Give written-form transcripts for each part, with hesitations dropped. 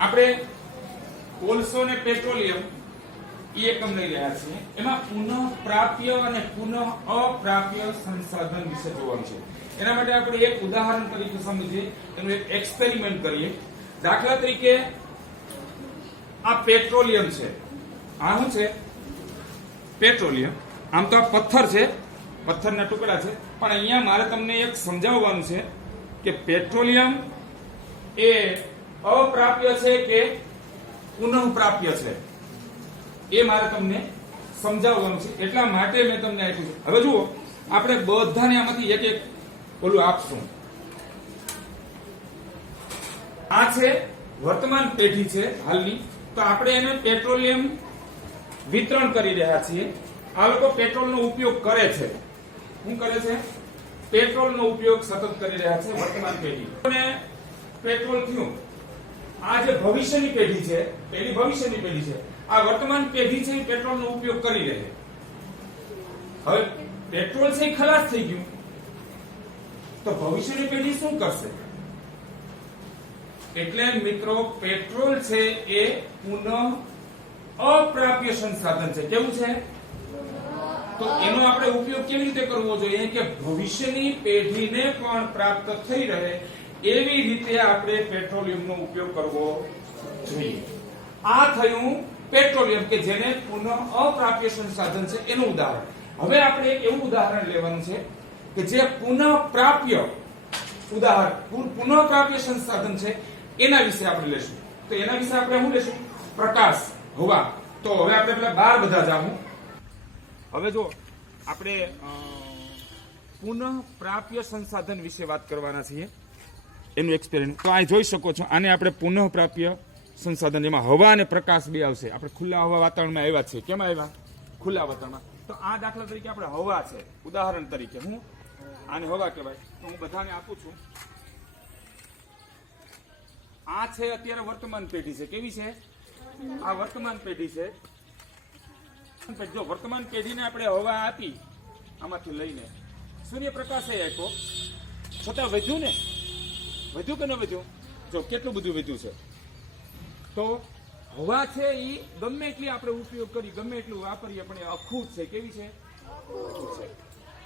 આપણે કોલસો ને પેટ્રોલિયમ એકમ લઈ રહ્યા છીએ, એમાં પુનઃ પ્રાપ્ય અને પુનઃ અપ્રાપ્ય સંસાધન વિશે જોવાનું છે. એના માટે આપણે એક ઉદાહરણ તરીકે સમજીએ, એનું એક એક્સપેરિમેન્ટ કરીએ. દાખલા તરીકે આ પેટ્રોલિયમ છે, આ શું છે? પેટ્રોલિયમ. આમ તો આ પથ્થર છે, પથ્થરના ટુકડા છે, પણ અહીંયા મારે તમને એક સમજાવવાનું છે કે પેટ્રોલિયમ એ અપ્રાપ્ય છે કે પુનઃ પ્રાપ્ય છે, એ મારે તમને સમજાવવાનું છે. એટલા માટે મેં તમને આપ્યું છે. હવે જુઓ, આપણે બધાને આમાંથી એક એક ઓલું આપશું. આ છે વર્તમાન પેઢી છે હાલની, તો આપણે એને પેટ્રોલિયમ વિતરણ કરી રહ્યા છીએ. આ લોકો પેટ્રોલનો ઉપયોગ કરે છે. શું કરે છે? પેટ્રોલનો ઉપયોગ સતત કરી રહ્યા છે વર્તમાન પેઢી. અને પેટ્રોલ થયું, આ જે ભવિષ્યની પેઢી છે, પેલી ભવિષ્યની પેઢી છે, આ વર્તમાન પેઢી છે એ પેટ્રોલનો ઉપયોગ કરી રહી છે. હવે પેટ્રોલ છે એ ખલાસ થઈ ગયું, તો ભવિષ્યની પેઢી શું કરશે? એટલે મિત્રો પેટ્રોલ છે એ પુનઃ અપ્રાપ્ય સંસાધન છે. કેવું છે? તો એનો આપણે ઉપયોગ કેવી રીતે કરવો જોઈએ કે ભવિષ્યની પેઢીને પણ પ્રાપ્ત થઈ રહે એવી રીતે આપણે પેટ્રોલિયમનો ઉપયોગ કરવો જોઈએ. આ થયું પેટ્રોલિયમ કે જેને પુનઃ અપ્રાપ્ય સંસાધન છે એનું ઉદાહરણ. હવે આપણે એક એવું ઉદાહરણ લેવાનું છે કે જે પુનઃ પ્રાપ્ય સંસાધન છે એના વિશે આપણે લેશું. તો એના વિશે આપણે શું લેશું? પ્રકાશ, હવા. તો હવે આપણે પેલા બહાર બધા જાવું. હવે જો આપણે પુનઃ પ્રાપ્ય સંસાધન વિશે વાત કરવાના છીએ, એનું એક્સપેરિમેન્ટ. તો આ જોઈ શકો છો, આને આપણે પુનઃ પ્રાપ્ય સંસાધન, જેમાં હવા અને પ્રકાશ બે આવશે. આપણે ખુલ્લા હવા વાતાવરણમાં આવ્યા છે. કેમાં આવ્યા? ખુલ્લા વાતાવરણમાં. તો આ દાખલા તરીકે આપણે હવા છે, ઉદાહરણ તરીકે હું આને હવા કહેવાય. તો હું બધાને આપું છું. આ છે અત્યારે વર્તમાન પેઢી છે. કેવી છે? આ વર્તમાન પેઢી છે. જો વર્તમાન પેઢીને આપણે હવા આપી આમાંથી લઈને, સૂર્યપ્રકાશ આપ્યો, છતાં વધ્યું ને? વધ્યું કે ન વધ્યું? જો કેટલું બધું વધ્યું છે. તો હવા છે એ ગમે એટલી આપણે ઉપયોગ કરી, ગમે એટલું વાપરીએ, પણ એ અખૂટ છે. કેવી છે? અખૂટ છે.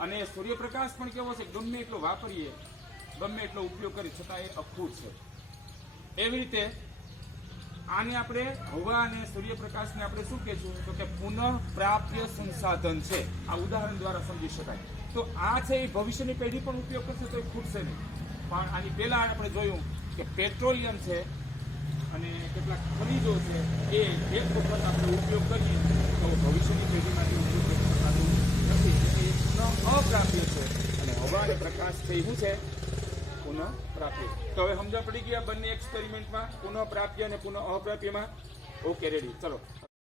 અને સૂર્યપ્રકાશ પણ કેવો છે? ગમે એટલો વાપરીએ, ગમે એટલો ઉપયોગ કરી, છતાં એ અખૂટ છે. એવી રીતે આને આપણે હવા અને સૂર્યપ્રકાશને આપણે શું કહેશું? તો કે પુનઃ પ્રાપ્ય સંસાધન છે. આ ઉદાહરણ દ્વારા સમજી શકાય. તો આ છે એ ભવિષ્યની પેઢી પણ ઉપયોગ કરશે તો એ ખૂટશે નહીં. પણ આની પહેલા આપણે જોયું કે પેટ્રોલિયમ છે અને કેટલાક ખનીજો છે, એ એક વખત આપણે ઉપયોગ કરીએ તો ભવિષ્યની પેઢીમાંથી ઉપયોગ કરી શકાતું નથી. એ પુનઃ અપ્રાપ્ય છે. અને હવા અને પ્રકાશ છે એ શું છે? પુનઃ પ્રાપ્ય. તો હવે સમજણ પડી ગયા બંને એક્સપેરિમેન્ટમાં, પુનઃ પ્રાપ્ય અને પુનઃ અપ્રાપ્યમાં? Okay, ready. ચલો.